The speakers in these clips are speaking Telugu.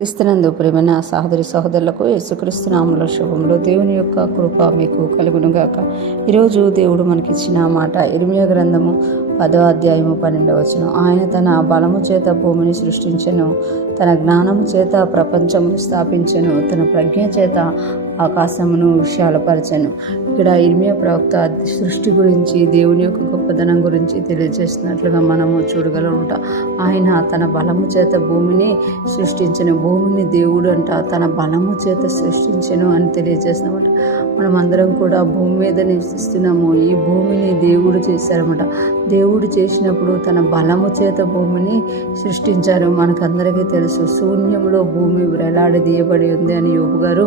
క్రీస్తునందు ప్రేమైన సహోదరి సహోదరులకు యేసుక్రీస్తు నామములో శుభములు. దేవుని యొక్క కృప మీకు కలుగునుగాక. ఈరోజు దేవుడు మనకిచ్చిన మాట ఇర్మీయా గ్రంథము 10వ అధ్యాయము 12వ వచనం. ఆయన తన బలము చేత భూమిని సృష్టించెను, తన జ్ఞానము చేత ప్రపంచమును స్థాపించెను, తన ప్రజ్ఞ చేత ఆకాశమును విశాలపరచెను. ఇక్కడ ఇర్మీయా ప్రవక్త సృష్టి గురించి, దేవుని యొక్క గొప్పదనం గురించి తెలియజేస్తున్నట్లుగా మనము చూడగలముట. ఆయన తన బలము చేత భూమిని సృష్టించెను. భూమిని దేవుడు అంట తన బలము చేత సృష్టించెను అని తెలియజేస్తున్నమాట. మనం అందరం కూడా భూమి మీద నివసిస్తున్నాము. ఈ భూమిని దేవుడు చేశారన్నమాట. దేవుడు చేసినప్పుడు తన బలము చేత భూమిని సృష్టించారు. మనకందరికీ తెలుసు, శూన్యంలో భూమి వేలాడదీయబడి ఉంది అని యోబు గారు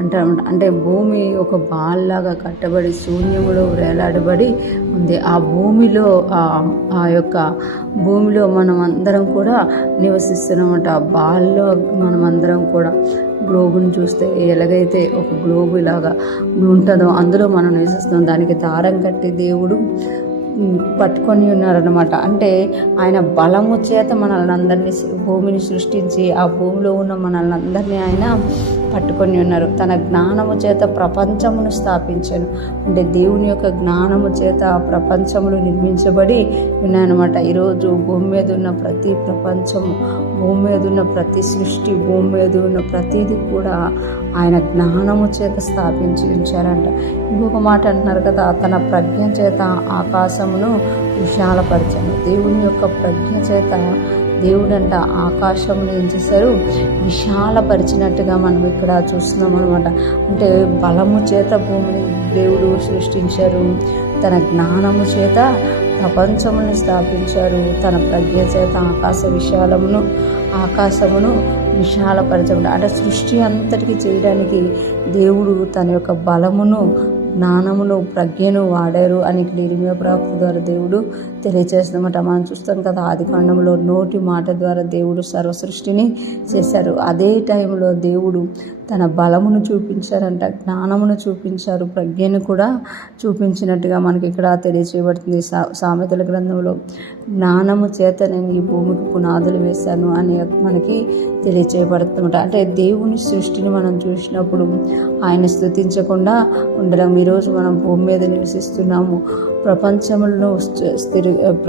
అంటారన్నమాట. అంటే భూమి ఒక బాల్లాగా కట్టబడి శూన్యములో వేలాడబడి ఉంది. ఆ భూమిలో ఆ యొక్క భూమిలో మనం అందరం కూడా నివసిస్తున్నామట. బాల్లో మనం అందరం కూడా గ్లోబుని చూస్తే ఎలాగైతే ఒక గ్లోబు ఇలాగా ఉంటుందో అందులో మనం నివసిస్తాం. దానికి దారం కట్టి దేవుడు పట్టుకొని ఉన్నారనమాట. అంటే ఆయన బలము చేత మనల్ని అందరినీ భూమిని సృష్టించి ఆ భూమిలో ఉన్న మనల్ని అందరినీ ఆయన పట్టుకొని ఉన్నారు. తన జ్ఞానము చేత ప్రపంచమును స్థాపించాను. అంటే దేవుని యొక్క జ్ఞానము చేత ప్రపంచములు నిర్మించబడి ఉన్నాయన్నమాట. ఈరోజు భూమి మీద ఉన్న ప్రతి ప్రపంచము, భూమి మీద ఉన్న ప్రతి సృష్టి, భూమి మీద ఉన్న ప్రతిదీ కూడా ఆయన జ్ఞానము చేత స్థాపించి ఉంచారంట. ఇంకొక మాట అంటున్నారు కదా, తన ప్రజ్ఞ చేత ఆకాశమును విశాలపరచను. దేవుని యొక్క ప్రజ్ఞ చేత దేవుడంట ఆకాశమును ఏం చేశారు, విశాలపరిచినట్టుగా మనం ఇక్కడ చూస్తున్నాం అనమాట. అంటే బలము చేత భూమిని దేవుడు సృష్టించారు, తన జ్ఞానము చేత ప్రపంచమును స్థాపించారు, తన ప్రజ్ఞ చేత ఆకాశమును విశాలపరచబడి, అంటే సృష్టి అంతటికి చేయడానికి దేవుడు తన యొక్క బలమును, జ్ఞానమును, ప్రజ్ఞను వాడారు అని ఇర్మీయా ప్రవక్త ద్వారా దేవుడు తెలియజేస్తున్నమాట. మనం చూస్తాం కదా, ఆదికాండంలో నోటి మాట ద్వారా దేవుడు సర్వ సృష్టిని చేశారు. అదే టైంలో దేవుడు తన బలమును చూపించారంట, జ్ఞానమును చూపించారు, ప్రజ్ఞను కూడా చూపించినట్టుగా మనకి ఇక్కడ తెలియజేయబడుతుంది. సామెతల గ్రంథంలో జ్ఞానము చేత నేను ఈ భూమికి పునాదులు వేశాను అని మనకి తెలియజేయబడుతుంట. అంటే దేవుని సృష్టిని మనం చూసినప్పుడు ఆయన స్తుతించకుండా ఉండడం. ఈరోజు మనం భూమి మీద నివసిస్తున్నాము,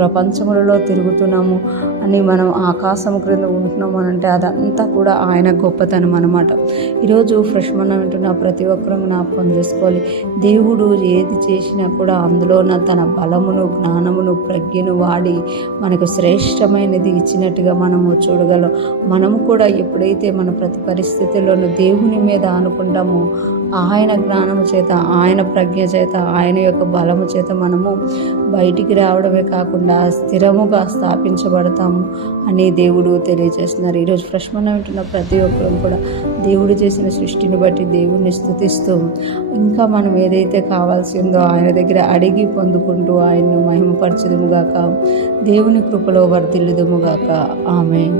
ప్రపంచములలో తిరుగుతున్నాము అని మనం ఆకాశం క్రింద ఉంటున్నాము అని అంటే అదంతా కూడా ఆయన గొప్పతనం అన్నమాట. ఈరోజు ఫ్రెష్ మనం వింటున్న ప్రతి ఒక్కరూ జ్ఞాపకం చేసుకోవాలి, దేవుడు ఏది చేసినా కూడా అందులో తన బలమును, జ్ఞానమును, ప్రజ్ఞను వాడి మనకు శ్రేష్టమైనది ఇచ్చినట్టుగా మనము చూడగలం. మనము కూడా ఎప్పుడైతే మన ప్రతి పరిస్థితుల్లోనూ దేవుని మీద అనుకుంటామో ఆయన జ్ఞానము చేత, ఆయన ప్రజ్ఞ చేత, ఆయన యొక్క బలము చేత మనము బయటికి రావడమే కాకుండా స్థిరముగా స్థాపించబడతాము అని దేవుడు తెలియజేస్తున్నారు. ఈరోజు ఫ్రెష్ మనం వింటున్న ప్రతి ఒక్కరు కూడా దేవుడు చేసిన సృష్టిని బట్టి దేవుడిని స్తుతిస్తూ ఇంకా మనం ఏదైతే కావాల్సిందో ఆయన దగ్గర అడిగి పొందుకుంటూ ఆయన్ను మహిమపరచుదుముగాక, దేవుని కృపలో వర్ధిల్లుదుముగాక. ఆమేన్.